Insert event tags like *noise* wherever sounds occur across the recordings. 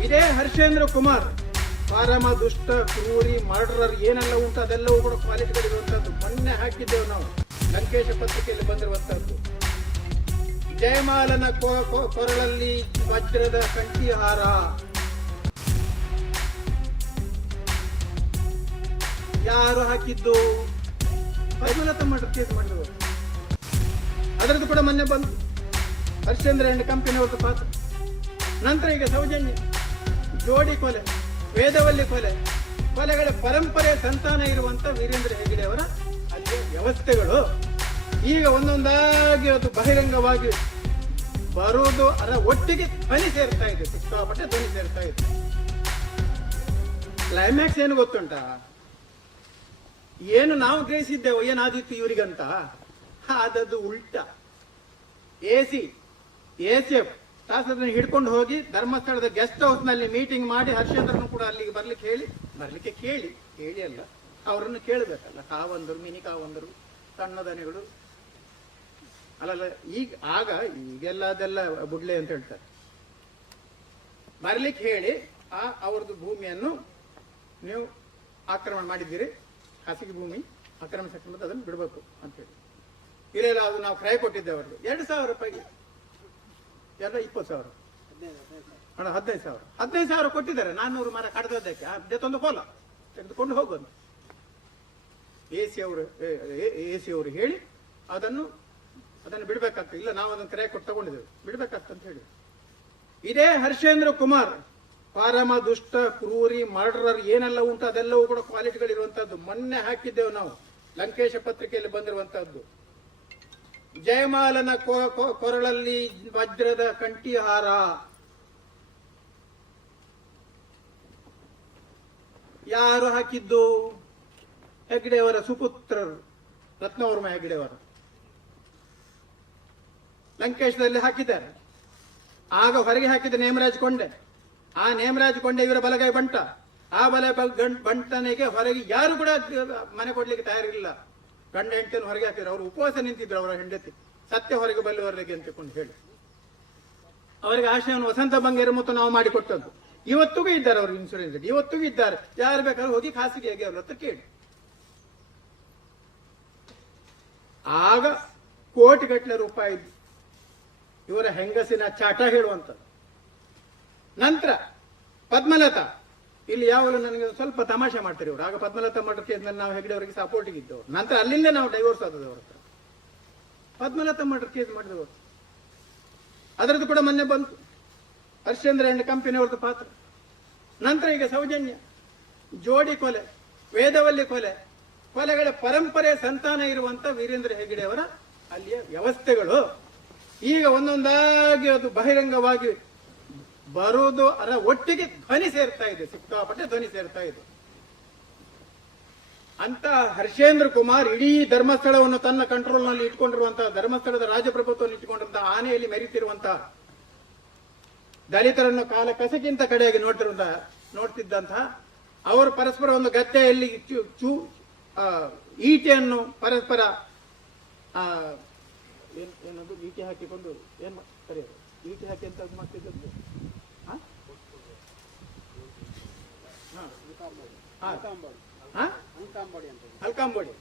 ಇದೇ ಹರ್ಷೇಂದ್ರ ಕುಮಾರ್. ಪಾರಮ ದುಷ್ಟ, ಕ್ರೂರಿ ಮರ್ಡರರ್ ಏನೆಲ್ಲ ಉಂಟು ಅದೆಲ್ಲವೂ ಕೂಡ ಕ್ವಾಲಿಟಿಗಳಿರುವಂತದ್ದು ಮೊನ್ನೆ ಹಾಕಿದ್ದೇವೆ ನಾವು. ಲಂಕೇಶ ಪತ್ರಿಕೆಯಲ್ಲಿ ಬಂದಿರುವಂತಹದ್ದು. ಜಯಮಾಲನ ಕೊರಳಲ್ಲಿ ವಜ್ರದ ಕಂಠಿಹಾರ ಯಾರು ಹಾಕಿದ್ದು? ಪದ್ಮನಾಥ ಕೇಸ್ ಮಾಡಿದ್ರು. ಅದರದ್ದು ಕೂಡ ಮೊನ್ನೆ ಬಂತು ಹರ್ಷೇಂದ್ರ ಎಂಡ್ ಕಂಪನಿ ಅವ್ರದ್ದು ಪಾತ್ರ. ನಂತರ ಈಗ ಸೌಜನ್ಯ. ಜೋಡಿ ಕೊಲೆ, ವೇದವಲ್ಲಿ ಕೊಲೆ, ಕೊಲೆಗಳ ಪರಂಪರೆ ಸಂತಾನ ಇರುವಂತ ವೀರೇಂದ್ರ ಹೆಗಡೆ ಅವರ ಅಲ್ಲಿಯ ವ್ಯವಸ್ಥೆಗಳು. ಈಗ ಒಂದೊಂದಾಗಿ ಅದು ಬಹಿರಂಗವಾಗಿ ಬರುವುದು ಅದರ ಒಟ್ಟಿಗೆ ಧ್ವನಿ ಸೇರ್ತಾ ಇದೆ, ಸಿಕ್ಕಾಪಟ್ಟೆ ಧ್ವನಿ ಸೇರ್ತಾ ಇದೆ. ಕ್ಲೈಮ್ಯಾಕ್ಸ್ ಏನು ಗೊತ್ತುಂಟ? ಏನು ನಾವು ಗ್ರಹಿಸಿದ್ದೆವು ಏನಾದಿತ್ತು ಇವರಿಗಂತ? ಆದದ್ದು ಉಲ್ಟ. A C A C F ಶಾಸಕರನ್ನ ಹಿಡ್ಕೊಂಡು ಹೋಗಿ ಧರ್ಮಸ್ಥಳದ ಗೆಸ್ಟ್ ಹೌಸ್ನಲ್ಲಿ ಮೀಟಿಂಗ್ ಮಾಡಿ ಹರ್ಷೇಂದ್ರನು ಕೂಡ ಅಲ್ಲಿಗೆ ಬರ್ಲಿಕ್ಕೆ ಹೇಳಿ, ಬರ್ಲಿಕ್ಕೆ ಕೇಳಿ. ಕೇಳಿ ಅಲ್ಲ, ಅವರನ್ನು ಕೇಳಬೇಕಲ್ಲ. ಕಾವಂದರು, ಮಿನಿ ಕಾವಂದರು, ಸಣ್ಣ ದನಿಗಳು. ಅಲ್ಲಲ್ಲ, ಈಗ, ಆಗ ಈಗೆಲ್ಲ ಅದೆಲ್ಲ ಬುಡ್ಲೆ ಅಂತ ಹೇಳ್ತಾರೆ. ಬರ್ಲಿಕ್ಕೆ ಹೇಳಿ, ಆ ಅವ್ರದ್ದು ಭೂಮಿಯನ್ನು ನೀವು ಆಕ್ರಮಣ ಮಾಡಿದ್ದೀರಿ. ಖಾಸಗಿ ಭೂಮಿ ಆಕ್ರಮಣ ಸಕ್ರಮದ ಅದನ್ನು ಬಿಡಬೇಕು ಅಂತ ಹೇಳಿ. ಇಲ್ಲ ಅದು ನಾವು ಕ್ರಯ ಕೊಟ್ಟಿದ್ದೆ ಅವ್ರದ್ದು. ಎರಡು ಸಾವಿರ ರೂಪಾಯಿಗೆ. ಎಲ್ಲ ಇಪ್ಪತ್ತು ಸಾವಿರ. ಅಣ್ಣ, ಹದಿನೈದು ಸಾವಿರ. ಹದಿನೈದು ಸಾವಿರ ಕೊಟ್ಟಿದ್ದಾರೆ. ನಾನ್ನೂರು ಮರ ಕಡ್ದದ್ದಕ್ಕೆ. ಜೊತ್ತೊಂದು ಕೋಲ ತೆಗೆದುಕೊಂಡು ಹೋಗೋದು. ಎ ಸಿ ಅವರು ಎ ಸಿ ಅವರು ಹೇಳಿ ಅದನ್ನು ಅದನ್ನು ಬಿಡಬೇಕಾಗ್ತದೆ. ಇಲ್ಲ, ನಾವು ಅದನ್ನು ಕರೆ ಕೊಟ್ಟು ತಗೊಂಡಿದ್ದೇವೆ. ಅಂತ ಹೇಳಿ. ಇದೇ ಹರ್ಷೇಂದ್ರ ಕುಮಾರ್, ಪರಮ ದುಷ್ಟ, ಕ್ರೂರಿ, ಮರ್ಡರರ್, ಏನೆಲ್ಲ ಉಂಟು ಅದೆಲ್ಲವೂ ಕೂಡ ಕ್ವಾಲಿಟಿಗಳಿರುವಂತದ್ದು ಮೊನ್ನೆ ಹಾಕಿದ್ದೆವು ನಾವು. ಲಂಕೇಶ ಪತ್ರಿಕೆಯಲ್ಲಿ ಬಂದಿರುವಂತದ್ದು ಜಯಮಾಲನ ಕೊರಳಲ್ಲಿ ವಜ್ರದ ಕಂಠಿಹಾರ ಯಾರು ಹಾಕಿದ್ದು? ಹೆಗ್ಡೆಯವರ ಸುಪುತ್ರರು. ರತ್ನವರ್ಮ ಹೆಗ್ಡೆಯವರು. ಲಂಕೇಶದಲ್ಲಿ ಹಾಕಿದ್ದಾರೆ. ಆಗ ಹೊರಗೆ ಹಾಕಿದ ನೇಮರಾಜ್ ಕೊಂಡೆ. ಆ ನೇಮರಾಜ್ ಕೊಂಡೆ ಇವರ ಬಲಗೈ ಬಂಟ. ಆ ಬಲ ಬಂಟನಿಗೆ ಹೊರಗೆ ಯಾರು ಕೂಡ ಮನೆ ಕೊಡ್ಲಿಕ್ಕೆ ತಯಾರಿಲ್ಲ ಗಂಡ ಹೆಂಡತಿಯನ್ನು ಹೊರಗೆ ಹಾಕಿದ್ರೆ ಅವರು ಉಪವಾಸ ನಿಂತಿದ್ರು ಅವರ ಹೆಂಡತಿ ಸತ್ಯ ಹೊರಗೆ ಬಲ್ಲವರೆಗೆ ಅಂತಕೊಂಡು ಹೇಳಿ. ಅವರಿಗೆ ಆಶಯವನ್ನು ವಸಂತ ಬಂಗೇರು ಮತ್ತು ನಾವು ಮಾಡಿಕೊಟ್ಟದ್ದು. ಇವತ್ತಿಗೂ ಇದ್ದಾರೆ ಅವರು ಇನ್ಶೂರೆನ್ಸ್ ಇವತ್ತಿಗೂ ಇದ್ದಾರೆ. ಯಾರು ಬೇಕಾದ್ರೂ ಹೋಗಿ ಖಾಸಗಿಯಾಗಿ ಅವ್ರ ಹತ್ರ ಕೇಳಿ. ಆಗ ಕೋಟಿಗಟ್ಟಲೆ ರೂಪಾಯಿ ಇವರ ಹೆಂಗಸಿನ ಚಾಟ ಹೇಳುವಂಥದ್ದು. ನಂತರ ಪದ್ಮಲತಾ ಇಲ್ಲಿ ಯಾವಾಗಲೂ ನನಗೆ ಸ್ವಲ್ಪ ತಮಾಷೆ ಮಾಡ್ತಾರೆ ಇವರು. ಆಗ ಪದ್ಮಲತಾ ಮಠಕ್ಕೆ ನಾವು ಹೆಗ್ಡೆ ಅವರಿಗೆ ಸಪೋರ್ಟಿಗೆ ಇದ್ದವರು ನಂತರ ಅಲ್ಲಿಂದ ನಾವು ಡೈವೋರ್ಸ್ ಆದದ್ದು ಅವ್ರ ಹತ್ರ. ಪದ್ಮಲತಾ ಮಠ ಕೇಸ್ ಮಾಡಿದವರು ಅದರದ್ದು ಕೂಡ ಮೊನ್ನೆ ಬಂತು. ಹರ್ಷೇಂದ್ರ ಅಂಡ್ ಕಂಪನಿ ಅವ್ರದ್ದು ಪಾತ್ರ. ನಂತರ ಈಗ ಸೌಜನ್ಯ. ಜೋಡಿ ಕೊಲೆ, ವೇದವಲ್ಲಿ ಕೊಲೆ, ಕೊಲೆಗಳ ಪರಂಪರೆ, ಸಂತಾನ ಇರುವಂತ ವೀರೇಂದ್ರ ಹೆಗ್ಡೆ ಅವರ ಅಲ್ಲಿಯ ವ್ಯವಸ್ಥೆಗಳು. ಈಗ ಒಂದೊಂದಾಗಿ ಅದು ಬಹಿರಂಗವಾಗಿ ಬರುವುದು ಅದರ ಒಟ್ಟಿಗೆ ಧ್ವನಿ ಸೇರ್ತಾ ಇದೆ, ಸಿಕ್ಕಾಪಟ್ಟೆ ಧ್ವನಿ ಸೇರ್ತಾ ಇದೆ. ಅಂತ ಹರ್ಷೇಂದ್ರ ಕುಮಾರ್ ಇಡೀ ಧರ್ಮಸ್ಥಳವನ್ನು ತನ್ನ ಕಂಟ್ರೋಲ್ನಲ್ಲಿ ಇಟ್ಕೊಂಡಿರುವಂತಹ, ಧರ್ಮಸ್ಥಳದ ರಾಜಪ್ರಭುತ್ವವನ್ನು ಇಟ್ಕೊಂಡಿರುವಂತಹ ಆನೆಯಲ್ಲಿ ಮೆರಿತಿರುವಂತಹ ದಲಿತರನ್ನು ಕಾಲ ಕಸಕ್ಕಿಂತ ಕಡೆಯಾಗಿ ನೋಡ್ತಿರುವಂತಹ, ನೋಡ್ತಿದ್ದಂತಹ, ಅವರು ಪರಸ್ಪರ ಒಂದು ಗದ್ದೆಯಲ್ಲಿ ಚು- ಈಟೆಯನ್ನು ಪರಸ್ಪರ ಏನದು, ಈಟೆ ಹಾಕಿಕೊಂಡು ಏನ್ ಕರೆಯೋದು, ಈಟೆ ಹಾಕಿ ಅಂತ ಮಾಡ್ತಿದ್ದದ್ದು? ಅಲ್ಕಾಂಬೋಡಿ.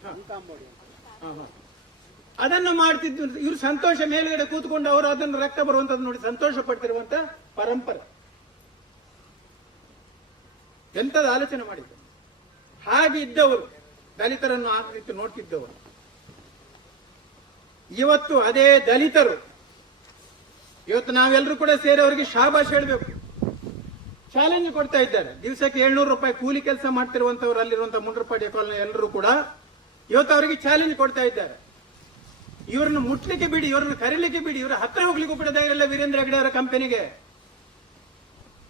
ಅದನ್ನು ಮಾಡ್ತಿದ್ದು ಇವ್ರು ಸಂತೋಷ ಮೇಲ್ಗಡೆ ಕೂತ್ಕೊಂಡು ಅವರು ಅದನ್ನು ರಕ್ತ ಬರುವಂತದ್ದು ನೋಡಿ ಸಂತೋಷ ಪಡ್ತಿರುವಂತ ಪರಂಪರೆ. ಎಂತದ ಆಲೋಚನೆ ಮಾಡಿದ್ದು ಹಾಗೆ ಇದ್ದವರು, ದಲಿತರನ್ನು ಆ ನೋಡ್ತಿದ್ದವರು. ಇವತ್ತು ಅದೇ ದಲಿತರು, ಇವತ್ತು ನಾವೆಲ್ಲರೂ ಕೂಡ ಸೇರಿ ಅವರಿಗೆ ಶಾಬಾಷ್ ಹೇಳಬೇಕು. ಚಾಲೆಂಜ್ ಕೊಡ್ತಾ ಇದ್ದಾರೆ. ದಿವಸಕ್ಕೆ ಏಳ್ನೂರು ರೂಪಾಯಿ ಕೂಲಿ ಕೆಲಸ ಮಾಡ್ತಿರುವಂತವ್ರು ಅಲ್ಲಿರುವಂತಹ ಮುಂಡ್ರಪಾಡಿಯ ಕಾಲೋನಿ ಎಲ್ಲರೂ ಕೂಡ ಇವತ್ತು ಅವರಿಗೆ ಚಾಲೆಂಜ್ ಕೊಡ್ತಾ ಇದ್ದಾರೆ. ಇವರನ್ನು ಮುಟ್ಲಿಕ್ಕೆ ಬಿಡಿ, ಇವರನ್ನು ಕರೀಲಿಕ್ಕೆ ಬಿಡಿ, ಇವರ ಹತ್ರ ಹೋಗ್ಲಿಕ್ಕೂ ಕೂಡ ವೀರೇಂದ್ರ ಹೆಗಡೆ ಅವರ ಕಂಪನಿಗೆ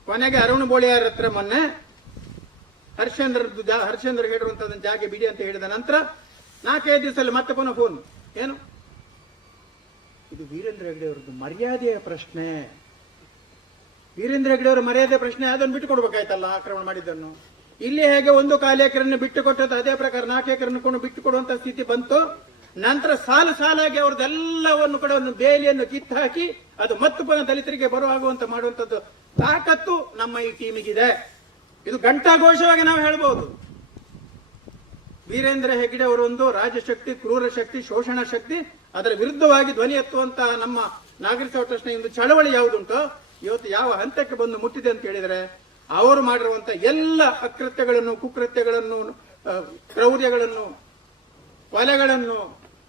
ಕೊನೆಗೆ ಅರುಣ್ ಬೋಳಿಯಾರ್ ಹತ್ರ ಮೊನ್ನೆ ಹರ್ಷೇಂದ್ರ ಹರ್ಷೇಂದ್ರ ಹೇಳಿರುವಂತ ಜಾಗ ಬಿಡಿ ಅಂತ ಹೇಳಿದ ನಂತರ ನಾಲ್ಕೈದು ದಿವಸದಲ್ಲಿ ಮತ್ತೆ ಪುನಃ ಫೋನ್ ಏನು? ಇದು ವೀರೇಂದ್ರ ಹೆಗಡೆ ಅವರದ್ದು ಮರ್ಯಾದೆಯ ಪ್ರಶ್ನೆ. ವೀರೇಂದ್ರ ಹೆಗ್ಡೆ ಅವರ ಮರ್ಯಾದೆ ಪ್ರಶ್ನೆ ಅದನ್ನು ಬಿಟ್ಟು ಕೊಡ್ಬೇಕಾಯ್ತಲ್ಲ ಆಕ್ರಮಣ ಮಾಡಿದ್ದನ್ನು? ಇಲ್ಲಿ ಹೇಗೆ ಒಂದು ಕಾಲು ಎಕರೆಯನ್ನು ಬಿಟ್ಟು ಕೊಟ್ಟದ್ದು ಅದೇ ಪ್ರಕಾರ ನಾಲ್ಕು ಎಕರೆಯನ್ನು ಕೊಂಡು ಬಿಟ್ಟು ಕೊಡುವಂತ ಸ್ಥಿತಿ ಬಂತು. ನಂತರ ಸಾಲು ಸಾಲಾಗಿ ಅವ್ರದ್ದೆಲ್ಲವನ್ನು ಕೂಡ ಒಂದು ಬೇಲಿಯನ್ನು ಕಿತ್ತಾಕಿ ಅದು ಮತ್ತು ಪುನಃ ದಲಿತರಿಗೆ ಬರುವಾಗುವಂತ ಮಾಡುವಂತದ್ದು ತಾಕತ್ತು ನಮ್ಮ ಈ ಟೀಮಿಗಿದೆ. ಇದು ಘಂಟಾಘೋಷವಾಗಿ ನಾವು ಹೇಳ್ಬೋದು. ವೀರೇಂದ್ರ ಹೆಗ್ಡೆ ಅವರೊಂದು ರಾಜಶಕ್ತಿ ಕ್ರೂರ ಶಕ್ತಿ, ಶೋಷಣ ಶಕ್ತಿ, ಅದರ ವಿರುದ್ಧವಾಗಿ ಧ್ವನಿ ಎತ್ತುವಂತಹ ನಮ್ಮ ನಾಗರಿಕ ಪ್ರಶ್ನೆ ಒಂದು ಚಳವಳಿ ಯಾವುದುಂಟೋ ಇವತ್ತು ಯಾವ ಹಂತಕ್ಕೆ ಬಂದು ಮುಟ್ಟಿದೆ ಅಂತ ಹೇಳಿದ್ರೆ, ಅವರು ಮಾಡಿರುವಂತ ಎಲ್ಲ ಅಕೃತ್ಯಗಳನ್ನು, ಕುಕೃತ್ಯಗಳನ್ನು ಕ್ರೌರ್ಯಗಳನ್ನು, ಕೊಲೆಗಳನ್ನು,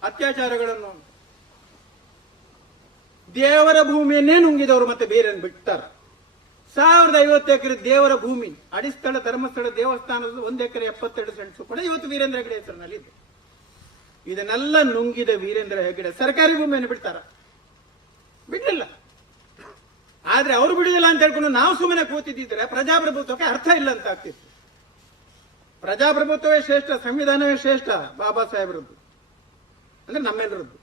ಅತ್ಯಾಚಾರಗಳನ್ನು, ದೇವರ ಭೂಮಿಯನ್ನೇ ನುಂಗಿದವರು ಮತ್ತೆ ಬೇರೆ ಬಿಡ್ತಾರ. ಸಾವಿರದ ಐವತ್ತು ಎಕರೆ ದೇವರ ಭೂಮಿ, ಅಡಿಸ್ಥಳ, ಧರ್ಮಸ್ಥಳ ದೇವಸ್ಥಾನದ ಒಂದು ಎಕರೆ ಎಪ್ಪತ್ತೆರಡು ಸೆಂಟ್ಸು ಕೂಡ ಇವತ್ತು ವೀರೇಂದ್ರ ಹೆಗಡೆ ಹೆಸರಿನಲ್ಲಿ ಇದೆ. ಇದನ್ನೆಲ್ಲ ನುಂಗಿದ ವೀರೇಂದ್ರ ಹೆಗಡೆ ಸರ್ಕಾರಿ ಭೂಮಿಯನ್ನು ಬಿಡ್ತಾರ? ಬಿಡ್ಲಿಲ್ಲ. ಆದ್ರೆ ಅವ್ರು ಬಿಡುದಿಲ್ಲ ಅಂತ ಹೇಳ್ಕೊಂಡು ನಾವು ಸುಮ್ಮನೆ ಕೂತಿದ್ದಿದ್ರೆ ಪ್ರಜಾಪ್ರಭುತ್ವಕ್ಕೆ ಅರ್ಥ ಇಲ್ಲ ಅಂತ ಆಗ್ತಿತ್ತು. ಪ್ರಜಾಪ್ರಭುತ್ವವೇ ಶ್ರೇಷ್ಠ, ಸಂವಿಧಾನವೇ ಶ್ರೇಷ್ಠ ಬಾಬಾ ಸಾಹೇಬ್ರದ್ದು. ಅಂದ್ರೆ ನಮ್ಮೆಲ್ಲರದ್ದು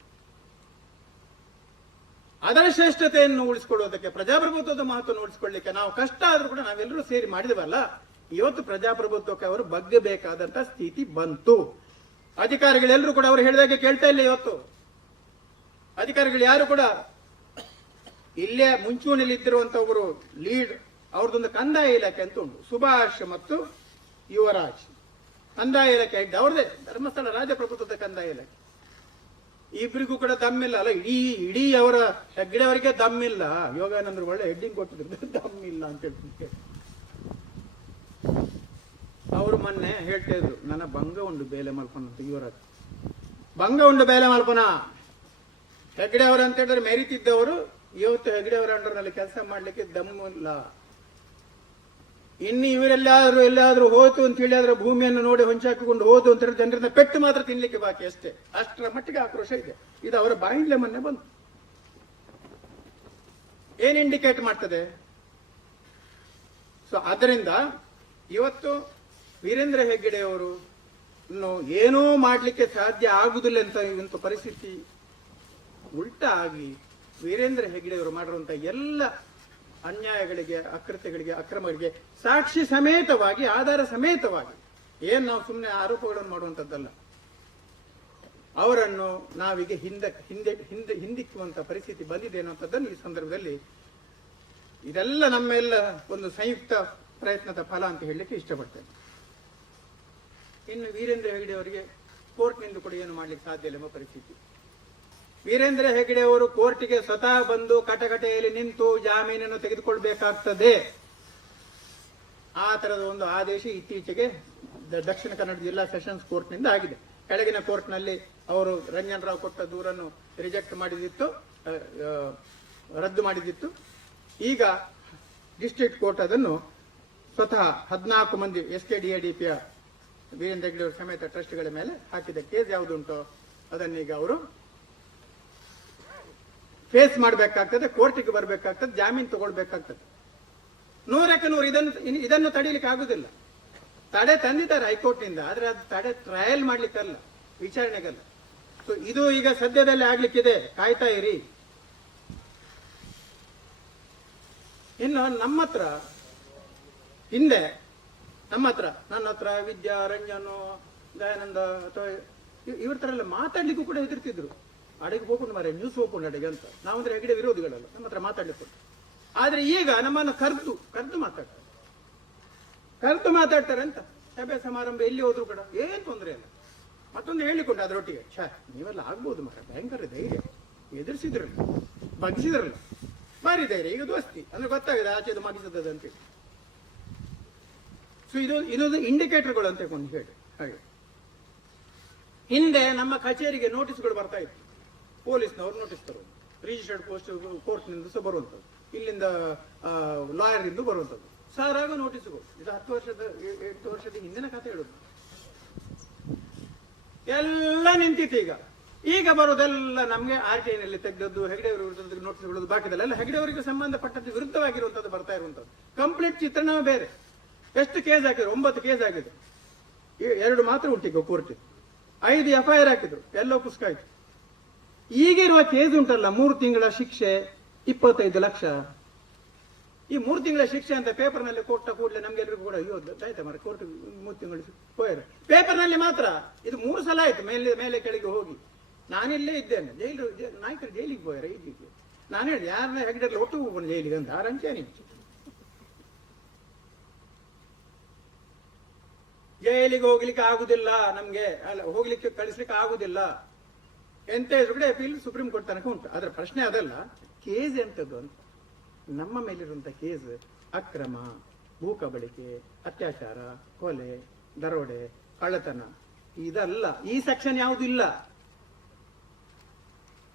ಅದರ ಶ್ರೇಷ್ಠತೆಯನ್ನು ಉಳಿಸಿಕೊಳ್ಳುವುದಕ್ಕೆ ಪ್ರಜಾಪ್ರಭುತ್ವದ ಮಹತ್ವವನ್ನು ಉಳಿಸಿಕೊಳ್ಳಿಕ್ಕೆ ನಾವು ಕಷ್ಟ ಆದ್ರೂ ಕೂಡ ನಾವೆಲ್ಲರೂ ಸೇರಿ ಮಾಡಿದವಲ್ಲ, ಇವತ್ತು ಪ್ರಜಾಪ್ರಭುತ್ವಕ್ಕೆ ಅವರು ಬಗ್ಗಬೇಕಾದಂತ ಸ್ಥಿತಿ ಬಂತು. ಅಧಿಕಾರಿಗಳೆಲ್ಲರೂ ಕೂಡ ಅವರು ಹೇಳಿದಾಗೆ ಕೇಳ್ತಾ ಇಲ್ಲ ಇವತ್ತು. ಅಧಿಕಾರಿಗಳು ಯಾರು ಕೂಡ ಇಲ್ಲೇ ಮುಂಚೂಣಿಯಲ್ಲಿ ಇದ್ದಿರುವಂತ ಲೀಡ್, ಅವ್ರದ್ದೊಂದು ಕಂದಾಯ ಇಲಾಖೆ ಅಂತ ಉಂಟು. ಸುಭಾಷ್ ಮತ್ತು ಯುವರಾಜ್. ಕಂದಾಯ ಇಲಾಖೆ ಇದ್ದ ಅವ್ರದೇ ಧರ್ಮಸ್ಥಳ ರಾಜಪ್ರಭುತ್ವದ ಕಂದಾಯ ಇಲಾಖೆ. ಇಬ್ಬರಿಗೂ ಕೂಡ ದಮ್ಮಿಲ್ಲ ಅಲ್ಲ. ಇಡೀ ಇಡೀ ಅವರ ಹೆಗ್ಗಡೆ ಅವರಿಗೆ ದಮ್ಮಿಲ್ಲ. ಯೋಗಾನಂದರು ಒಳ್ಳೆ ಹೆಡ್ಡಿಂಗ್ ಕೊಟ್ಟಿದ್ರು. *laughs* ದಮ್ಮಿಲ್ಲ ಅಂತ ಹೇಳ್ತಿದ್ದೆ ಅವರು ಮೊನ್ನೆ ಹೇಳ್ತಾ ಇದ್ರು, ನನ್ನ ಭಂಗ ಉಂಡು ಬೇಲೆ ಮಲ್ಪನ ಅಂತ ಯುವರಾಜ್. ಭಂಗ ಉಂಡು ಬೇಲೆ ಮಲ್ಪನ. ಹೆಗ್ಗಡೆ ಅವರು ಅಂತ ಹೇಳಿದ್ರೆ ಮೆರಿತಿದ್ದವರು ಇವತ್ತು ಹೆಗ್ಗಡೆ ಅವರ ಅಂಡರ್ನಲ್ಲಿ ಕೆಲಸ ಮಾಡ್ಲಿಕ್ಕೆ ದಮ್ಮು ಇಲ್ಲ. ಇನ್ನು ಇವರೆಲ್ಲಾದ್ರೂ ಎಲ್ಲಾದ್ರೂ ಹೋಯ್ತು ಅಂತ ಹೇಳಿ ಅದರ ಭೂಮಿಯನ್ನು ನೋಡಿ ಹೊಂಚಾಕಿಕೊಂಡು ಹೋದು ಅಂತ ಜನರಿಂದ ಪೆಟ್ಟು ಮಾತ್ರ ತಿನ್ಲಿಕ್ಕೆ ಬಾಕಿ ಅಷ್ಟೇ. ಅಷ್ಟರ ಮಟ್ಟಿಗೆ ಆಕ್ರೋಶ ಇದೆ. ಇದು ಅವರ ಬಾಯಿಂದಲೇ ಮೊನ್ನೆ ಬಂತು. ಏನ್ ಇಂಡಿಕೇಟ್ ಮಾಡ್ತದೆ? ಸೊ ಅದರಿಂದ ಇವತ್ತು ವೀರೇಂದ್ರ ಹೆಗ್ಗಡೆ ಅವರು ಇನ್ನು ಏನೂ ಮಾಡ್ಲಿಕ್ಕೆ ಸಾಧ್ಯ ಆಗುದಿಲ್ಲ ಅಂತ ಇಂಥ ಪರಿಸ್ಥಿತಿ ಉಲ್ಟಾ ಆಗಿ ವೀರೇಂದ್ರ ಹೆಗ್ಗಡೆಯವರು ಅವರು ಮಾಡಿರುವಂತ ಎಲ್ಲ ಅನ್ಯಾಯಗಳಿಗೆ, ಅಕೃತ್ಯಗಳಿಗೆ, ಅಕ್ರಮಗಳಿಗೆ ಸಾಕ್ಷಿ ಸಮೇತವಾಗಿ, ಆಧಾರ ಸಮೇತವಾಗಿ ಏನ್ ನಾವು ಸುಮ್ಮನೆ ಆರೋಪಗಳನ್ನು ಮಾಡುವಂಥದ್ದಲ್ಲ ಅವರನ್ನು ನಾವೀಗ ಹಿಂದೆ ಹಿಂದೆ ಹಿಂದೆ, ಹಿಂದಿಕ್ಕುವಂತ ಪರಿಸ್ಥಿತಿ ಬಂದಿದೆ ಅನ್ನುವಂಥದ್ದನ್ನು ಈ ಸಂದರ್ಭದಲ್ಲಿ ಇದೆಲ್ಲ ನಮ್ಮೆಲ್ಲ ಒಂದು ಸಂಯುಕ್ತ ಪ್ರಯತ್ನದ ಫಲ ಅಂತ ಹೇಳಲಿಕ್ಕೆ ಇಷ್ಟಪಡ್ತೇನೆ. ಇನ್ನು ವೀರೇಂದ್ರ ಹೆಗಡೆ ಅವರಿಗೆ ಕೋರ್ಟ್ನಿಂದ ಕೂಡ ಏನು ಮಾಡ್ಲಿಕ್ಕೆ ಸಾಧ್ಯ ಇಲ್ಲ ಎಂಬ ಪರಿಸ್ಥಿತಿ. ವೀರೇಂದ್ರ ಹೆಗಡೆ ಅವರು ಕೋರ್ಟಿಗೆ ಸ್ವತಃ ಬಂದು ಕಟಕಟೆಯಲ್ಲಿ ನಿಂತು ಜಾಮೀನನ್ನು ತೆಗೆದುಕೊಳ್ಬೇಕಾಗ್ತದೆ. ಆ ತರದ ಒಂದು ಆದೇಶ ಇತ್ತೀಚೆಗೆ ದಕ್ಷಿಣ ಕನ್ನಡ ಜಿಲ್ಲಾ ಸೆಷನ್ಸ್ ಕೋರ್ಟ್ನಿಂದ ಆಗಿದೆ. ಕೆಳಗಿನ ಕೋರ್ಟ್ನಲ್ಲಿ ಅವರು ರಂಜನ್ ರಾವ್ ಕೊಟ್ಟ ದೂರನ್ನು ರಿಜೆಕ್ಟ್ ಮಾಡಿದಿತ್ತು ರದ್ದು ಮಾಡಿದಿತ್ತು. ಈಗ ಡಿಸ್ಟ್ರಿಕ್ಟ್ ಕೋರ್ಟ್ ಅದನ್ನು ಸ್ವತಃ ಹದಿನಾಲ್ಕು ಮಂದಿ S K D A D ಪಿಯ ವೀರೇಂದ್ರ ಹೆಗ್ಡೆ ಅವರ ಸಮೇತ ಟ್ರಸ್ಟ್ಗಳ ಮೇಲೆ ಹಾಕಿದ ಕೇಸ್ ಯಾವುದುಂಟು ಅದನ್ನೀಗ ಅವರು ಫೇಸ್ ಮಾಡಬೇಕಾಗ್ತದೆ, ಕೋರ್ಟಿಗೆ ಬರಬೇಕಾಗ್ತದೆ, ಜಾಮೀನು ತಗೊಳ್ಬೇಕಾಗ್ತದೆ. ನೂರಕ್ಕೆ ನೂರು, ಇದನ್ನು ಇದನ್ನು ತಡೀಲಿಕ್ಕೆ ಆಗುದಿಲ್ಲ. ತಡೆ ತಂದಿದ್ದಾರೆ ಹೈಕೋರ್ಟ್ನಿಂದ, ಆದ್ರೆ ಅದು ತಡೆ ಟ್ರಯಲ್ ಮಾಡ್ಲಿಕ್ಕಲ್ಲ, ವಿಚಾರಣೆಗಲ್ಲ. ಸೊ ಇದು ಈಗ ಸದ್ಯದಲ್ಲಿ ಆಗ್ಲಿಕ್ಕಿದೆ, ಕಾಯ್ತಾ ಇರಿ. ಇನ್ನು ನಮ್ಮ ಹತ್ರ ಹಿಂದೆ ನಮ್ಮ ಹತ್ರ ನನ್ನ ಹತ್ರ ವಿದ್ಯಾ ರಂಜನು ದಯಾನಂದ ಅಥವಾ ಇವ್- ಇವ್ರ ತರ ಎಲ್ಲ ಮಾತಾಡ್ಲಿಕ್ಕೂ ಕೂಡ ಹೆದರ್ತಿದ್ರು. ಅಡಿಗೆ ಹೋಗ್ಕೊಂಡು ಮಾರೆ ನ್ಯೂಸ್ ಹೋಗ್ಕೊಂಡು ಅಡಿಗೆ ಅಂತ. ನಾವಂದ್ರೆ ಹೆಗಡೆ ವಿರೋಧಿಗಳಲ್ಲ, ನಮ್ಮ ಹತ್ರ ಮಾತಾಡ್ಲಿಕ್ಕೆ ಆದ್ರೆ ಈಗ ನಮ್ಮನ್ನು ಕರೆದು ಕರೆದು ಮಾತಾಡ್ತಾರೆ. ಕರೆದು ಮಾತಾಡ್ತಾರೆ ಅಂತ. ಸಭೆ ಸಮಾರಂಭ ಎಲ್ಲಿ ಹೋದ್ರು ಕೂಡ ಏನ್ ತೊಂದರೆ ಇಲ್ಲ. ಮತ್ತೊಂದು ಹೇಳಿಕೊಂಡು ಅದರೊಟ್ಟಿಗೆ, ಛ, ನೀವೆಲ್ಲ ಆಗ್ಬೋದು ಮಾರ ಭಯಂಕರ ಧೈರ್ಯ. ಎದುರಿಸಿದ್ರಲ್ಲ, ಬಗ್ಸಿದ್ರಲ್ಲ. ಬಾರಿ ಧೈರ್ಯ, ಈಗ ದೋಸ್ತಿ ಅಂದ್ರೆ ಗೊತ್ತಾಗಿದೆ ಆಚೆದು ಮಗಿಸದ ಅಂತೇಳಿ ಸೊ ಇದು ಇದೊಂದು ಇಂಡಿಕೇಟರ್ಗಳು ಅಂತ ಹೇಳಿ, ಹಾಗೆ. ಹಿಂದೆ ನಮ್ಮ ಕಚೇರಿಗೆ ನೋಟಿಸ್ಗಳು ಬರ್ತಾ ಇತ್ತು. ಪೊಲೀಸ್ನವರು ನೋಟಿಸ್ ತರೋದು ರಿಜಿಸ್ಟರ್ಡ್ ಪೋಸ್ಟ್ ಕೋರ್ಟ್ನಿಂದ ಬರುವಂಥದ್ದು. ಇಲ್ಲಿಂದ ಲಾಯರ್ ಇಂದ ಬರುವಂಥದ್ದು. ಸಾರಾಗ ನೋಟಿಸ್ಗಳು ಇದು ಹತ್ತು ವರ್ಷದ ಎಂಟು ವರ್ಷದ ಹಿಂದಿನ ಕಥೆ ಹೇಳುದು. ಎಲ್ಲ ನಿಂತಿತ್ತು ಈಗ. ಈಗ ಬರೋದೆಲ್ಲ ನಮಗೆ ಆರ್ ಟಿ ಐನಲ್ಲಿ ತೆಗೆದದ್ದು ಹೆಗಡೆ ಅವರ ವಿರುದ್ಧ ನೋಟಿಸ್ ಬಿಡೋದು ಬಾಕಿದಲ್ಲ ಎಲ್ಲ ಹೆಗಡೆ ಅವರಿಗೆ ಸಂಬಂಧಪಟ್ಟದ್ದು ವಿರುದ್ಧವಾಗಿರುವಂಥದ್ದು ಬರ್ತಾ ಇರುವಂಥದ್ದು. ಕಂಪ್ಲೀಟ್ ಚಿತ್ರಣವೇ ಬೇರೆ. ಎಷ್ಟು ಕೇಸ್ ಹಾಕಿದ್ರು? ಒಂಬತ್ತು ಕೇಸ್ ಆಗಿದೆ ಎರಡು ಮಾತ್ರ ಉಂಟಿಗೆ ಕೋರ್ಟ್ ಐದು ಎಫ್ ಐ ಹಾಕಿದ್ರು. ಎಲ್ಲೋ ಪುಸ್ತಕ ಆಯ್ತು ಈಗಿರುವ ಕೇಸ್ ಉಂಟಲ್ಲ, ಮೂರು ತಿಂಗಳ ಶಿಕ್ಷೆ, ಇಪ್ಪತ್ತೈದು ಲಕ್ಷ. ಈ ಮೂರು ತಿಂಗಳ ಶಿಕ್ಷೆ ಅಂತ ಪೇಪರ್ನಲ್ಲಿ ಕೊಟ್ಟ ಕೂಡಲೇ ನಮ್ಗೆ ಎಲ್ರಿಗೂ ಕೂಡ, ಅಯ್ಯೋ ಆಯ್ತಾ ಮಾರ ಕೋರ್ಟ್ ಮೂರು ತಿಂಗಳು ಹೋಯ್ರೆ. ಪೇಪರ್ನಲ್ಲಿ ಮಾತ್ರ, ಇದು ಮೂರು ಸಲ ಆಯ್ತು, ಮೇಲೆ ಮೇಲೆ ಕೆಳಗೆ ಹೋಗಿ. ನಾನಿಲ್ಲೇ ಇದ್ದೇನೆ, ಜೈಲು ನಾಯಕರು ಜೈಲಿಗೆ ಹೋಯ್ರೆ ಈಗಿಗೆ ನಾನು ಹೇಳಿ ಯಾರನ್ನ ಹೆಗ್ಡಲ್ಲಿ ಒಟ್ಟು ಹೋಗೋಣ ಜೈಲಿಗೆ ಅಂತ ಆರಂಚೆ ನಿಂಚು ಜೈಲಿಗೆ ಹೋಗ್ಲಿಕ್ಕೆ ಆಗುದಿಲ್ಲ ನಮ್ಗೆ, ಅಲ್ಲ, ಹೋಗ್ಲಿಕ್ಕೆ ಕಳಿಸ್ಲಿಕ್ಕೆ ಆಗುದಿಲ್ಲ. ಎಂತ ಇದ್ರು ಕೂಡ ಅಪೀಲ್ ಸುಪ್ರೀಂ ಕೋರ್ಟ್ ತನಕ ಉಂಟು. ಅದರ ಪ್ರಶ್ನೆ ಅದಲ್ಲ ಕೇಸ್ ಎಂತದ್ದು ಅಂತ. ನಮ್ಮ ಮೇಲಿರುವಂತ ಕೇಸ್ ಅಕ್ರಮ ಭೂ ಕಬಳಿಕೆ ಅತ್ಯಾಚಾರ, ಕೊಲೆ, ದರೋಡೆ, ಕಳ್ಳತನ, ಇದಲ್ಲ ಈ ಸೆಕ್ಷನ್ ಯಾವುದು ಇಲ್ಲ.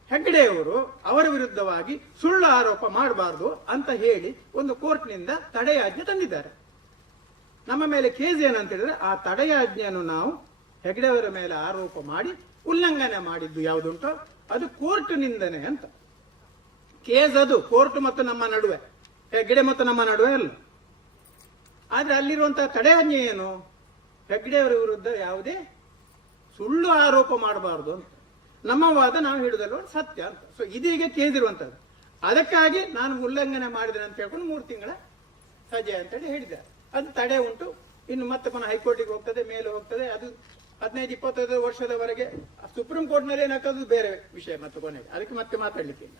ಹೆಗ್ಗಡೆಯವರು ಅವರ ವಿರುದ್ಧವಾಗಿ ಸುಳ್ಳು ಆರೋಪ ಮಾಡಬಾರದು ಅಂತ ಹೇಳಿ ಒಂದು ಕೋರ್ಟ್ನಿಂದ ತಡೆಯಾಜ್ಞೆ ತಂದಿದ್ದಾರೆ. ನಮ್ಮ ಮೇಲೆ ಕೇಸ್ ಏನಂತ ಹೇಳಿದ್ರೆ ಆ ತಡೆಯಾಜ್ಞೆಯನ್ನು ನಾವು ಹೆಗ್ಡೆಯವರ ಮೇಲೆ ಆರೋಪ ಮಾಡಿ ಉಲ್ಲಂಘನೆ ಮಾಡಿದ್ದು ಯಾವುದುಂಟೋ? ಅದು ಕೋರ್ಟ್ನಿಂದನೇ ಅಂತ. ಕೇಸ್ ಅದು, ಕೋರ್ಟ್ ಮತ್ತು ನಮ್ಮ ನಡುವೆ. ಹೆಗ್ಡೆ ಮತ್ತು ನಮ್ಮ ನಡುವೆ ಅಲ್ಲ. ಆದ್ರೆ ಅಲ್ಲಿರುವಂತಹ ತಡೆಯಾಜ್ಞೆ ಏನು? ಹೆಗ್ಡೆಯವರ ವಿರುದ್ಧ ಯಾವುದೇ ಸುಳ್ಳು ಆರೋಪ ಮಾಡಬಾರದು ಅಂತ. ನಮ್ಮ ವಾದ ನಾವು ಹಿಡಿದಲ್ವ? ಸತ್ಯ ಅಂತ. ಸೊ ಇದೀಗ ಕೇಸ್ ಅದಕ್ಕಾಗಿ ನಾನು ಉಲ್ಲಂಘನೆ ಮಾಡಿದೆ ಅಂತ ಹೇಳ್ಕೊಂಡು ಮೂರು ತಿಂಗಳ ಸಜೆ ಅಂತೇಳಿ ಹೇಳಿದೆ. ಅದು ತಡೆ ಉಂಟು. ಇನ್ನು ಮತ್ತೆ ಪುನಃ ಹೈಕೋರ್ಟಿಗೆ ಹೋಗ್ತದೆ, ಮೇಲೆ ಹೋಗ್ತದೆ. ಅದು ಹದಿನೈದು, ಇಪ್ಪತ್ತೈದು ವರ್ಷದವರೆಗೆ ಸುಪ್ರೀಂ ಕೋರ್ಟ್ನಲ್ಲಿ ಏನಾಗ್ತದೆ ಬೇರೆ ವಿಷಯ ಮತ್ತೆ ಕೊನೆಗೆ ಅದಕ್ಕೆ ಮತ್ತೆ ಮಾತಾಡ್ಲಿಕ್ಕಿಲ್ಲ.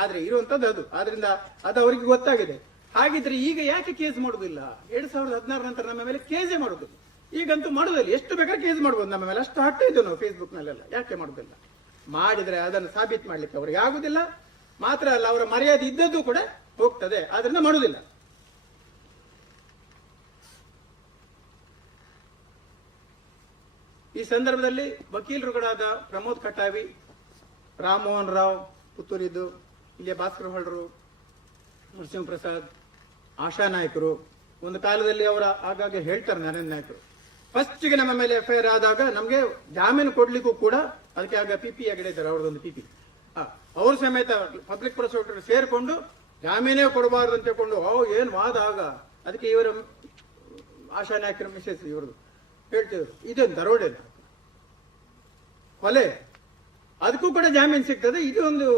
ಆದ್ರೆ ಇರುವಂತದ್ದು ಅದು. ಆದ್ರಿಂದ ಅದು ಅವರಿಗೆ ಗೊತ್ತಾಗಿದೆ. ಹಾಗಿದ್ರೆ ಈಗ ಯಾಕೆ ಕೇಸ್ ಮಾಡುದಿಲ್ಲ ಎರಡ್ ಸಾವಿರದ ಹದಿನಾರ ನಂತರ ನಮ್ಮ ಮೇಲೆ ಕೇಸೆ ಮಾಡುದಿಲ್ಲ ಈಗಂತೂ ಮಾಡುದಿಲ್ಲ ಎಷ್ಟು ಬೇಕಾದ್ರೆ ಕೇಸ್ ಮಾಡ್ಬೋದು ನಮ್ಮ ಮೇಲೆ. ಅಷ್ಟು ಹಾಕ್ತಾ ಇದ್ದು ನಾವು ಫೇಸ್ಬುಕ್ ನಲ್ಲೆಲ್ಲ ಯಾಕೆ ಮಾಡುದಿಲ್ಲ ಮಾಡಿದ್ರೆ ಅದನ್ನು ಸಾಬೀತು ಮಾಡ್ಲಿಕ್ಕೆ ಅವರಿಗೆ ಆಗುದಿಲ್ಲ ಮಾತ್ರ ಅಲ್ಲ, ಅವರ ಮರ್ಯಾದೆ ಇದ್ದದ್ದು ಕೂಡ ಹೋಗ್ತದೆ. ಆದ್ರಿಂದ ಮಾಡುದಿಲ್ಲ ಈ ಸಂದರ್ಭದಲ್ಲಿ ವಕೀಲರುಗಳಾದ ಪ್ರಮೋದ್ ಕಟಾವಿ ರಾಮಮೋಹನ್ ರಾವ್, ಪುತ್ತೂರಿದ್ದು ಇಲ್ಲಿಯ ಭಾಸ್ಕರ್ ಹೊಳ್ರು ನರಸಿಂಹ ಪ್ರಸಾದ್ ಆಶಾ ನಾಯಕರು. ಒಂದು ಕಾಲದಲ್ಲಿ ಅವರ ಆಗಾಗ ಹೇಳ್ತಾರೆ ನರೇಂದ್ರ ನಾಯಕರು. ಫಸ್ಟ್ಗೆ ನಮ್ಮ ಮೇಲೆ ಎಫ್ ಆದಾಗ ನಮಗೆ ಜಾಮೀನು ಕೊಡ್ಲಿಕ್ಕೂ ಕೂಡ ಅದಕ್ಕೆ ಆಗ ಪಿ ಪಿ ಆಗಡೆ ಇದ್ದಾರೆ ಅವ್ರದೊಂದು ಪಿ ಪಿ ಅವ್ರ ಸಮೇತ ಪಬ್ಲಿಕ್ ಪ್ರಾಸಿಕ್ಯೂಟರ್ ಸೇರಿಕೊಂಡು ಜಾಮೀನೇ ಕೊಡಬಾರ್ದು ಅಂತ ಹೇಳ್ಕೊಂಡು, ಓ, ಏನು ವಾದ ಆಗ? ಅದಕ್ಕೆ ಇವರ, ಆಶಾ ನಾಯಕರ ಮಿಸೆಸ್ ಇವ್ರದ್ದು. ಹೇಳ್ತಿದ್ರು. ಇದೇನು ದರೋಡೆ ಕೊಲೆ ಅದಕ್ಕೂ ಕೂಡ ಜಾಮೀನು ಸಿಗ್ತದೆ. ಇದು ಒಂದು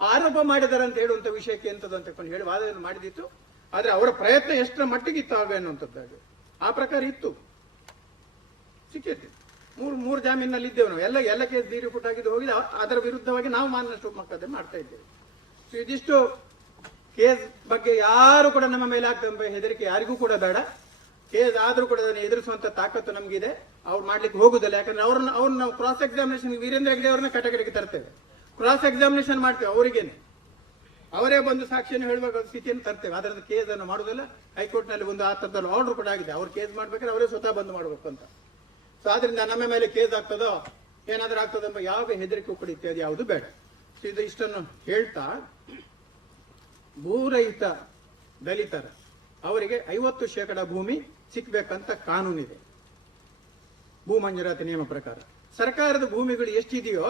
ಆರೋಪ ಮಾಡಿದಾರೆ ಅಂತ ಹೇಳುವಂತ ವಿಷಯಕ್ಕೆ ಎಂಥದ್ದು ಅಂತ ಹೇಳಿ ವಾದವನ್ನು ಮಾಡಿದಿತ್ತು. ಆದರೆ ಅವರ ಪ್ರಯತ್ನ ಎಷ್ಟರ ಮಟ್ಟಿಗೆ ಇತ್ತು ಆಗ ಅದು ಆ ಪ್ರಕಾರ ಇತ್ತು. ಸಿಕ್ಕಿತ್ತು ಮೂರು ಮೂರು ಜಾಮೀನಲ್ಲಿ ಇದ್ದೇವೆ ನಾವು. ಎಲ್ಲ ಎಲ್ಲ ಕೇಸ್ ಡಿ ರಿಪೋರ್ಟ್ ಆಗಿದ್ದು ಹೋಗಿದೆ. ಅದರ ವಿರುದ್ಧವಾಗಿ ನಾವು ಮಾನಷ್ಟು ಮಕ್ಕಳದೆ ಮಾಡ್ತಾ ಇದ್ದೇವೆ. ಸೊ ಇದಿಷ್ಟು ಕೇಸ್ ಬಗ್ಗೆ ಯಾರು ಕೂಡ ನಮ್ಮ ಮೇಲೆ ಆಗ್ತದೆ ಹೆದರಿಕೆ ಯಾರಿಗೂ ಕೂಡ ಬೇಡ. ಕೇಸ್ ಆದ್ರೂ ಕೂಡ ಅದನ್ನು ಎದುರಿಸುವಂತ ತಾಕತ್ತು ನಮಗಿದೆ. ಅವ್ರು ಮಾಡ್ಲಿಕ್ಕೆ ಹೋಗುದಿಲ್ಲ. ಯಾಕಂದ್ರೆ ಅವ್ರನ್ನ ಅವ್ರನ್ನ ನಾವು ಕ್ರಾಸ್ ಎಕ್ಸಾಮಿನೇಷನ್ ವೀರೇಂದ್ರ ಹೆಗ್ಡೆ ಅವ್ರನ್ನ ಕ್ಯಾಟಗರಿಗೆ ತರ್ತೇವೆ. ಕ್ರಾಸ್ ಎಕ್ಸಾಮಿನೇಷನ್ ಮಾಡ್ತೇವೆ ಅವರಿಗೇನೆ. ಅವರೇ ಬಂದು ಸಾಕ್ಷಿಯನ್ನು ಹೇಳುವಾಗ ಸ್ಥಿತಿಯನ್ನು ತರ್ತೇವೆ. ಅದರದ್ದು ಕೇಸ್ ಅನ್ನು ಮಾಡುದಿಲ್ಲ. ಹೈಕೋರ್ಟ್ನಲ್ಲಿ ಒಂದು ಆ ಥರದಲ್ಲಿ ಆರ್ಡರ್ ಕೂಡ ಆಗಿದೆ. ಅವ್ರು ಕೇಸ್ ಮಾಡ್ಬೇಕಾದ್ರೆ ಅವರೇ ಸ್ವತಃ ಬಂದು ಮಾಡಬೇಕು ಅಂತ. ಸೊ ಆದ್ರಿಂದ ನಮ್ಮ ಮೇಲೆ ಕೇಸ್ ಆಗ್ತದೋ, ಏನಾದ್ರೂ ಆಗ್ತದೆ ಎಂಬ ಯಾವ ಹೆದರಿಕೆ ಕೂಡ ಇತ್ಯಾದಿ ಯಾವುದು ಬೇಡ. ಸೊ ಇದು ಇಷ್ಟನ್ನು ಹೇಳ್ತಾ, ಭೂರಹಿತ ದಲಿತರ ಅವರಿಗೆ ಐವತ್ತು ಶೇಕಡ ಭೂಮಿ ಸಿಕ್ಬೇಕಂತ ಕಾನೂನಿದೆ. ಭೂ ಮಂಜೂರಾತಿ ನಿಯಮ ಪ್ರಕಾರ. ಸರ್ಕಾರದ ಭೂಮಿಗಳು ಎಷ್ಟಿದೆಯೋ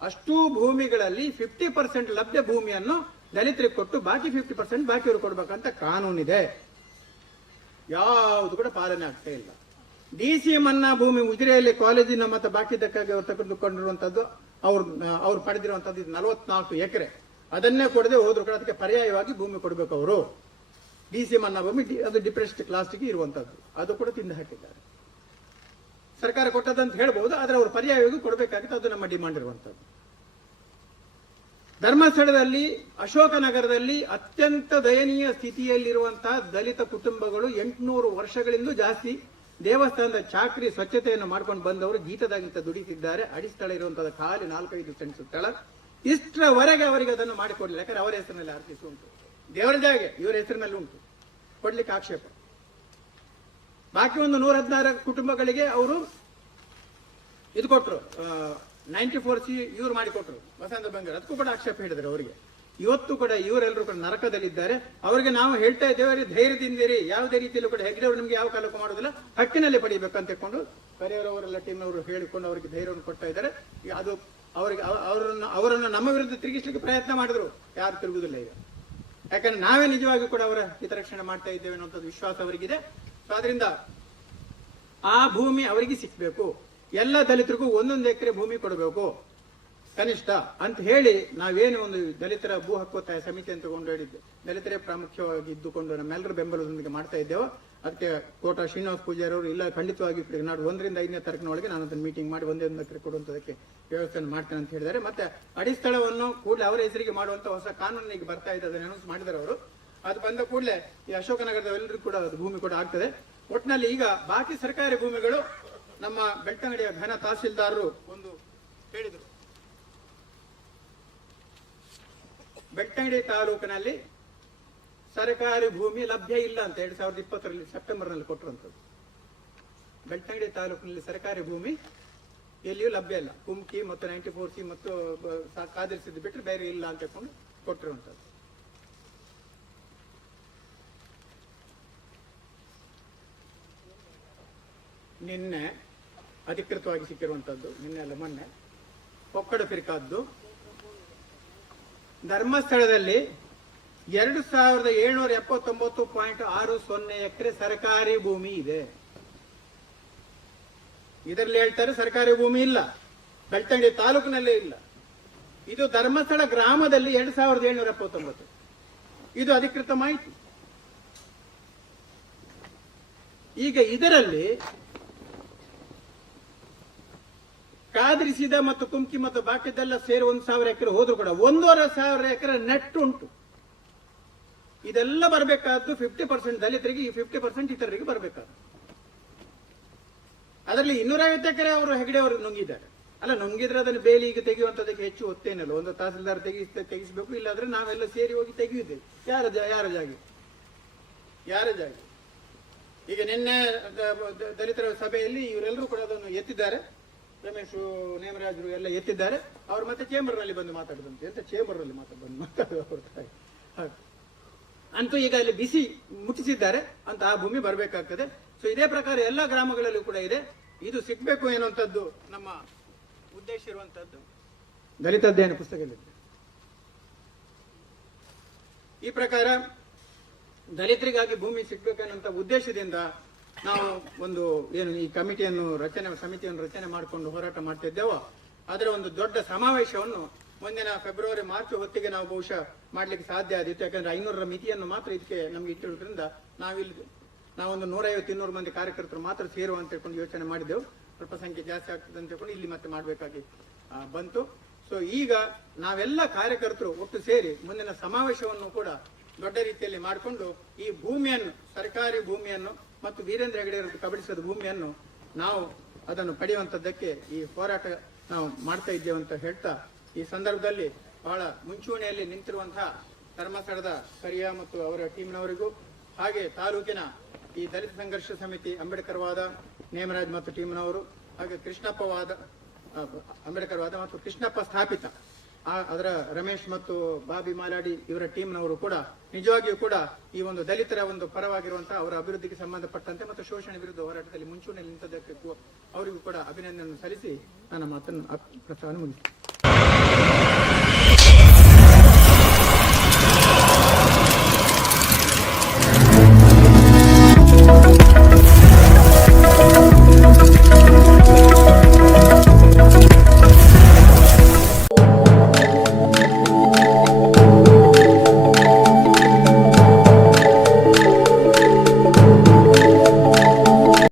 ಅಷ್ಟೂ ಭೂಮಿಗಳಲ್ಲಿ ಫಿಫ್ಟಿ ಪರ್ಸೆಂಟ್ ಲಭ್ಯ ಭೂಮಿಯನ್ನು ದಲಿತರಿಗೆ ಕೊಟ್ಟು ಬಾಕಿ ಫಿಫ್ಟಿ ಪರ್ಸೆಂಟ್ ಬಾಕಿಯವರು ಕೊಡ್ಬೇಕಂತ ಕಾನೂನಿದೆ. ಯಾವುದು ಕೂಡ ಪಾಲನೆ ಆಗ್ತಾ ಇಲ್ಲ. ಡಿ ಸಿ ಎಂ ಅನ್ನ ಭೂಮಿ ಉಜಿರೆಯಲ್ಲಿ ಕಾಲೇಜಿನ ಮತ್ತು ಬಾಕಿದಕ್ಕಾಗಿ ಅವರು ತೆಗೆದುಕೊಂಡಿರುವಂಥದ್ದು ಅವ್ರು ಅವ್ರು ಪಡೆದಿರುವಂತದ್ದು ಇದು ನಲವತ್ನಾಲ್ಕು ಎಕರೆ. ಅದನ್ನೇ ಕೊಡದೆ ಹೋದ್ರು ಕೂಡ ಅದಕ್ಕೆ ಪರ್ಯಾಯವಾಗಿ ಭೂಮಿ ಕೊಡಬೇಕು ಅವರು. ಡಿ ಸಿ ಮನ್ನಾ ಡಿ- ಅದು ಡಿಪ್ರೆಸ್ಡ್ ಕ್ಲಾಸ್ಗೆ ಇರುವಂಥದ್ದು ಅದು ಕೂಡ ತಿಂದು ಹಾಕಿದ್ದಾರೆ. ಸರ್ಕಾರ ಕೊಟ್ಟದಂತ ಹೇಳ್ಬಹುದು ಆದ್ರೆ ಅವರು ಪರ್ಯಾಯವಾಗಿ ಕೊಡಬೇಕಾಗಿತ್ತು, ಅದು ನಮ್ಮ ಡಿಮಾಂಡ್ ಇರುವಂಥದ್ದು ಧರ್ಮಸ್ಥಳದಲ್ಲಿ, ಅಶೋಕನಗರದಲ್ಲಿ ಅತ್ಯಂತ ದಯನೀಯ ಸ್ಥಿತಿಯಲ್ಲಿರುವಂತಹ ದಲಿತ ಕುಟುಂಬಗಳು ಎಂಟುನೂರು ವರ್ಷಗಳಿಂದ ಜಾಸ್ತಿ ದೇವಸ್ಥಾನದ ಚಾಕ್ರಿ ಸ್ವಚ್ಛತೆಯನ್ನು ಮಾಡ್ಕೊಂಡು ಬಂದವರು ಗೀತದಾಗಿಂತ ದುಡಿತಿದ್ದಾರೆ. ಅಡಿಸ್ಥಳ ಇರುವಂತಹ ಖಾಲಿ ನಾಲ್ಕೈದು ಸೆಂಟ್ ಸ್ಥಳ. ಇಷ್ಟರವರೆಗೆ ಅವರಿಗೆ ಅದನ್ನು ಮಾಡಿಕೊಡಲಿಲ್ಲ. ಯಾಕಂದ್ರೆ ಅವರ ಹೆಸರಿನಲ್ಲಿ ಆರ್ಟಿಸ್ ಉಂಟು ದೇವರ ಜಾಗೆ, ಇವರ ಹೆಸರಿನಲ್ಲಿ ಉಂಟು. ಕೊಡ್ಲಿಕ್ಕೆ ಆಕ್ಷೇಪ. ಬಾಕಿ ಒಂದು ನೂರ ಹದಿನಾರು ಕುಟುಂಬಗಳಿಗೆ ಅವರು ಇದು ಕೊಟ್ಟರು ನೈಂಟಿ ಫೋರ್ ಸಿ ಇವ್ರು ಮಾಡಿಕೊಟ್ರು ವಸಂತ ಬಂಗಾರ, ಅದಕ್ಕೂ ಕೂಡ ಆಕ್ಷೇಪ ಹೇಳಿದ್ರು ಅವರಿಗೆ. ಇವತ್ತು ಕೂಡ ಇವರೆಲ್ಲರೂ ಕೂಡ ನರಕದಲ್ಲಿದ್ದಾರೆ. ಅವರಿಗೆ ನಾವು ಹೇಳ್ತಾ ಇದ್ದೇವೆ ಧೈರ್ಯದಿಂದಿರಿ ಯಾವುದೇ ರೀತಿಯಲ್ಲೂ ಕೂಡ ಹೆಗ್ಡೆ ಅವರು ನಿಮ್ಗೆ ಯಾವ ಕಾಲಕ್ಕೂ ಮಾಡೋದಿಲ್ಲ. ಹಕ್ಕಿನಲ್ಲಿ ಪಡಿಬೇಕು ಅಂತ ಹೇಳ್ಕೊಂಡು ಕರೆಯವರವರೆಲ್ಲ ಟೀಮ್ನವರು ಹೇಳಿಕೊಂಡು ಅವರಿಗೆ ಧೈರ್ಯವನ್ನು ಕೊಡ್ತಾ ಇದ್ದಾರೆ. ಅದು ಅವರಿಗೆ ಅವರನ್ನು ಅವರನ್ನು ನಮ್ಮ ವಿರುದ್ಧ ತಿರುಗಿಸ್ಲಿಕ್ಕೆ ಪ್ರಯತ್ನ ಮಾಡಿದ್ರು. ಯಾರು ತಿರುಗುದಿಲ್ಲ ಈಗ. ಯಾಕಂದ್ರೆ ನಾವೇ ನಿಜವಾಗಿ ಕೂಡ ಅವರ ಹಿತರಕ್ಷಣೆ ಮಾಡ್ತಾ ಇದ್ದೇವೆ ಅನ್ನುವಂಥದ್ದು ವಿಶ್ವಾಸ ಅವರಿಗಿದೆ. ಸೊ ಅದರಿಂದ ಆ ಭೂಮಿ ಅವರಿಗೆ ಸಿಕ್ಬೇಕು. ಎಲ್ಲ ದಲಿತರಿಗೂ ಒಂದೊಂದು ಎಕರೆ ಭೂಮಿ ಕೊಡಬೇಕು. ಕನಿಷ್ಠ ಅಂತ ಹೇಳಿ ನಾವೇನು ಒಂದು ದಲಿತರ ಭೂ ಹಕ್ಕೊತ್ತಾಯ ಸಮಿತಿ ಅಂತ ಕೊಂಡು ಹೇಳಿದ್ದೆ, ದಲಿತರೇ ಪ್ರಾಮುಖ್ಯವಾಗಿ ಇದ್ದುಕೊಂಡು ನಮ್ಮೆಲ್ಲರ ಬೆಂಬಲದೊಂದಿಗೆ ಮಾಡ್ತಾ ಇದ್ದೇವೆ. ಅದಕ್ಕೆ ಕೋಟ ಶ್ರೀನಿವಾಸ ಪೂಜಾರಿ ಅವರು, ಇಲ್ಲ ಖಂಡಿತವಾಗಿ ನಾಡು ಒಂದರಿಂದ ಐದನೇ ತಾರೀಕಿನೊಳಗೆ ನಾನು ಅದನ್ನು ಮೀಟಿಂಗ್ ಮಾಡಿ ಒಂದೇ ಒಂದು ಕರೆ ಕೊಡುವಂಥದಕ್ಕೆ ವ್ಯವಸ್ಥೆಯನ್ನು ಮಾಡ್ತೇನೆ ಅಂತ ಹೇಳಿದ್ದಾರೆ. ಮತ್ತೆ ಅಡಿಸ್ಥಳವನ್ನು ಕೂಡಲೇ ಅವರ ಹೆಸರಿಗೆ ಮಾಡುವಂಥ ಹೊಸ ಕಾನೂನು ಈಗ ಬರ್ತಾ ಇದೆ, ಅದನ್ನು ಅನೌನ್ಸ್ ಮಾಡಿದ್ದಾರೆ ಅವರು. ಅದು ಬಂದ ಕೂಡಲೇ ಈ ಅಶೋಕನಗರದ ಎಲ್ಲರಿಗೂ ಕೂಡ ಅದು ಭೂಮಿ ಕೂಡ ಆಗ್ತದೆ. ಒಟ್ಟಿನಲ್ಲಿ ಈಗ ಬಾಕಿ ಸರ್ಕಾರಿ ಭೂಮಿಗಳು ನಮ್ಮ ಬೆಳ್ತಂಗಡಿಯ ಘನ ತಹಸೀಲ್ದಾರರು ಒಂದು ಹೇಳಿದರು. ಬೆಳ್ತಂಗಡಿ ತಾಲೂಕಿನಲ್ಲಿ ಸರ್ಕಾರಿ ಭೂಮಿ ಲಭ್ಯ ಇಲ್ಲ ಅಂತ ಎರಡ್ ಸಾವಿರದ ಇಪ್ಪತ್ತರಲ್ಲಿ ಸೆಪ್ಟೆಂಬರ್ನಲ್ಲಿ ಕೊಟ್ಟಿರುವಂಥದ್ದು ಬೆಳ್ತಂಗಡಿ ತಾಲೂಕಿನಲ್ಲಿ ಸರ್ಕಾರಿ ಭೂಮಿ ಎಲ್ಲಿಯೂ ಲಭ್ಯ ಇಲ್ಲ. ಕುಮ್ಕಿ ಮತ್ತು ನೈಂಟಿ ಫೋರ್ ಸಿ ಮತ್ತು ಕಾದಿರಿಸಿದ್ದು ಬಿಟ್ಟರೆ ಬೇರೆ ಇಲ್ಲ ಅಂತ ಹೇಳ್ಕೊಂಡು ಕೊಟ್ಟಿರುವಂಥದ್ದು ನಿನ್ನೆ ಅಧಿಕೃತವಾಗಿ ಸಿಕ್ಕಿರುವಂಥದ್ದು ನಿನ್ನೆ ಅಲ್ಲ, ಮೊನ್ನೆ, ಕೊಕ್ಕಡ ಫಿರ್ಕಾದ್ದು. ಧರ್ಮಸ್ಥಳದಲ್ಲಿ ಎರಡು ಸಾವಿರದ ಏಳ್ನೂರ ಎಪ್ಪತ್ತೊಂಬತ್ತು ಪಾಯಿಂಟ್ ಆರು ಸೊನ್ನೆ ಎಕರೆ ಸರ್ಕಾರಿ ಭೂಮಿ ಇದೆ. ಇದರಲ್ಲಿ ಹೇಳ್ತಾರೆ ಸರ್ಕಾರಿ ಭೂಮಿ ಇಲ್ಲ, ಬೆಳ್ತಂಗಡಿ ತಾಲೂಕಿನಲ್ಲೇ ಇಲ್ಲ. ಇದು ಧರ್ಮಸ್ಥಳ ಗ್ರಾಮದಲ್ಲಿ ಎರಡು ಸಾವಿರದ ಏಳ್ನೂರ ಎಪ್ಪತ್ತೊಂಬತ್ತು. ಇದು ಅಧಿಕೃತ ಮಾಹಿತಿ. ಈಗ ಇದರಲ್ಲಿ ಕಾದ್ರಿಸಿದ ಮತ್ತು ಕುಮ್ಕಿ ಮತ್ತು ಬಾಕಿದೆಲ್ಲ ಸೇರಿ ಒಂದು ಸಾವಿರ ಎಕರೆ ಹೋದ್ರು ಕೂಡ ಒಂದೂವರೆ ಸಾವಿರ ಎಕರೆ ನೆಟ್ ಉಂಟು. ಇದೆಲ್ಲ ಬರಬೇಕಾದ್ದು ಫಿಫ್ಟಿ ಪರ್ಸೆಂಟ್ ದಲಿತರಿಗೆ, ಈ ಫಿಫ್ಟಿ ಪರ್ಸೆಂಟ್ ಇತರರಿಗೆ ಬರಬೇಕಾದ್ದು. ಅದರಲ್ಲಿ ಇನ್ನೂರೈವತ್ತು ಎಕರೆ ಅವರು ಹೆಗಡೆ ಅವರು ನುಂಗಿದ್ದಾರೆ. ಅಲ್ಲ, ನುಂಗಿದ್ರೆ ಅದನ್ನು ಬೇಲಿ ಈಗ ತೆಗೆಯುವಂಥದ್ದಕ್ಕೆ ಹೆಚ್ಚು ಒತ್ತೇನಲ್ಲ. ಒಂದು ತಹಸೀಲ್ದಾರ್ ತೆಗಿ ತೆಗಿಸಬೇಕು, ಇಲ್ಲಾಂದ್ರೆ ನಾವೆಲ್ಲ ಸೇರಿ ಹೋಗಿ ತೆಗೆಯುತ್ತೇವೆ. ಯಾರ ಯಾರ ಜಾಗ? ಯಾರ ಜಾಗ? ಈಗ ನಿನ್ನೆ ದಲಿತರ ಸಭೆಯಲ್ಲಿ ಇವರೆಲ್ಲರೂ ಕೂಡ ಅದನ್ನು ಎತ್ತಿದ್ದಾರೆ. ರಮೇಶ್, ನೇಮರಾಜರು ಎಲ್ಲ ಎತ್ತಿದ್ದಾರೆ. ಅವರು ಮತ್ತೆ ಚೇಂಬರ್ನಲ್ಲಿ ಬಂದು ಮಾತಾಡಿದಂತೆ ಎಂತ ಚೇಂಬರ್ ಬಂದು ಮಾತಾಡ್, ಬಂದು ಮಾತಾಡುವ ಅಂತೂ ಈಗ ಅಲ್ಲಿ ಬಿಸಿ ಮುಟ್ಟಿಸಿದ್ದಾರೆ ಅಂತ ಆ ಭೂಮಿ ಬರಬೇಕಾಗ್ತದೆ. ಸೊ ಇದೇ ಪ್ರಕಾರ ಎಲ್ಲ ಗ್ರಾಮಗಳಲ್ಲೂ ಕೂಡ ಇದೆ. ಇದು ಸಿಗ್ಬೇಕು ಎನ್ನುವಂಥದ್ದು ನಮ್ಮ ಉದ್ದೇಶ ಇರುವಂತದ್ದು ದಲಿತ ಅಧ್ಯಯನ ಪುಸ್ತಕದಲ್ಲಿ. ಈ ಪ್ರಕಾರ ದಲಿತರಿಗಾಗಿ ಭೂಮಿ ಸಿಗ್ಬೇಕನ್ನುವಂಥ ಉದ್ದೇಶದಿಂದ ನಾವು ಒಂದು ಏನು ಈ ಕಮಿಟಿಯನ್ನು ರಚನೆ ಸಮಿತಿಯನ್ನು ರಚನೆ ಮಾಡಿಕೊಂಡು ಹೋರಾಟ ಮಾಡ್ತಿದ್ದೇವೋ ಅದರ ಒಂದು ದೊಡ್ಡ ಸಮಾವೇಶವನ್ನು ಮುಂದಿನ ಫೆಬ್ರವರಿ, ಮಾರ್ಚ್ ಹೊತ್ತಿಗೆ ನಾವು ಬಹುಶಃ ಮಾಡ್ಲಿಕ್ಕೆ ಸಾಧ್ಯ ಆದಿತ್ತು ಯಾಕಂದ್ರೆ ಐನೂರರ ಮಿತಿಯನ್ನು ಮಾತ್ರ ಇದಕ್ಕೆ ನಮ್ಗೆ ಇಟ್ಟಿರೋದ್ರಿಂದ ನಾವಿಲ್ಲಿ ನಾವೊಂದು ನೂರೈವತ್ತು, ಇನ್ನೂರು ಮಂದಿ ಕಾರ್ಯಕರ್ತರು ಮಾತ್ರ ಸೇರುವ ಅಂತ ಹೇಳ್ಕೊಂಡು ಯೋಚನೆ ಮಾಡಿದೆವು ಸ್ವಲ್ಪ ಸಂಖ್ಯೆ ಜಾಸ್ತಿ ಆಗ್ತದೆ ಅಂತ ಹೇಳ್ಕೊಂಡು ಇಲ್ಲಿ ಮತ್ತೆ ಮಾಡಬೇಕಾಗಿ ಬಂತು. ಸೊ ಈಗ ನಾವೆಲ್ಲ ಕಾರ್ಯಕರ್ತರು ಒಟ್ಟು ಸೇರಿ ಮುಂದಿನ ಸಮಾವೇಶವನ್ನು ಕೂಡ ದೊಡ್ಡ ರೀತಿಯಲ್ಲಿ ಮಾಡಿಕೊಂಡು ಈ ಭೂಮಿಯನ್ನು, ಸರ್ಕಾರಿ ಭೂಮಿಯನ್ನು ಮತ್ತು ವೀರೇಂದ್ರ ಹೆಗಡೆ ಕಬಳಿಸಿದ ಭೂಮಿಯನ್ನು ನಾವು ಅದನ್ನು ಪಡೆಯುವಂತದ್ದಕ್ಕೆ ಈ ಹೋರಾಟ ನಾವು ಮಾಡ್ತಾ ಇದ್ದೇವೆ ಅಂತ ಹೇಳ್ತಾ ಈ ಸಂದರ್ಭದಲ್ಲಿ ಬಹಳ ಮುಂಚೂಣಿಯಲ್ಲಿ ನಿಂತಿರುವಂತಹ ಧರ್ಮಸ್ಥಳದ ಕರಿಯ ಮತ್ತು ಅವರ ಟೀಮ್ನವರಿಗೂ, ಹಾಗೆ ತಾಲೂಕಿನ ಈ ದಲಿತ ಸಂಘರ್ಷ ಸಮಿತಿ ಅಂಬೇಡ್ಕರ್ ವಾದ ನೇಮರಾಜ್ ಮತ್ತು ಟೀಮ್ನವರು, ಹಾಗೆ ಕೃಷ್ಣಪ್ಪ ವಾದ ಅಂಬೇಡ್ಕರ್ ವಾದ ಮತ್ತು ಕೃಷ್ಣಪ್ಪ ಸ್ಥಾಪಿತ, ಆ, ಅದರ ರಮೇಶ್ ಮತ್ತು ಬಾಬಿ ಮಾಲಾಡಿ ಇವರ ಟೀಮ್ನವರು ಕೂಡ ನಿಜವಾಗಿಯೂ ಕೂಡ ಈ ಒಂದು ದಲಿತರ ಒಂದು ಪರವಾಗಿರುವಂತಹ ಅವರ ಅಭಿವೃದ್ಧಿಗೆ ಸಂಬಂಧಪಟ್ಟಂತೆ ಮತ್ತು ಶೋಷಣೆ ವಿರುದ್ಧ ಹೋರಾಟದಲ್ಲಿ ಮುಂಚೂಣಿಯಲ್ಲಿ ನಿಂತದಕ್ಕೂ ಅವರಿಗೂ ಕೂಡ ಅಭಿನಂದನೆ ಸಲ್ಲಿಸಿ ನನ್ನ ಮಾತನ್ನು ಪ್ರಸ್ತಾವನೆ ಮುಗಿಸಿ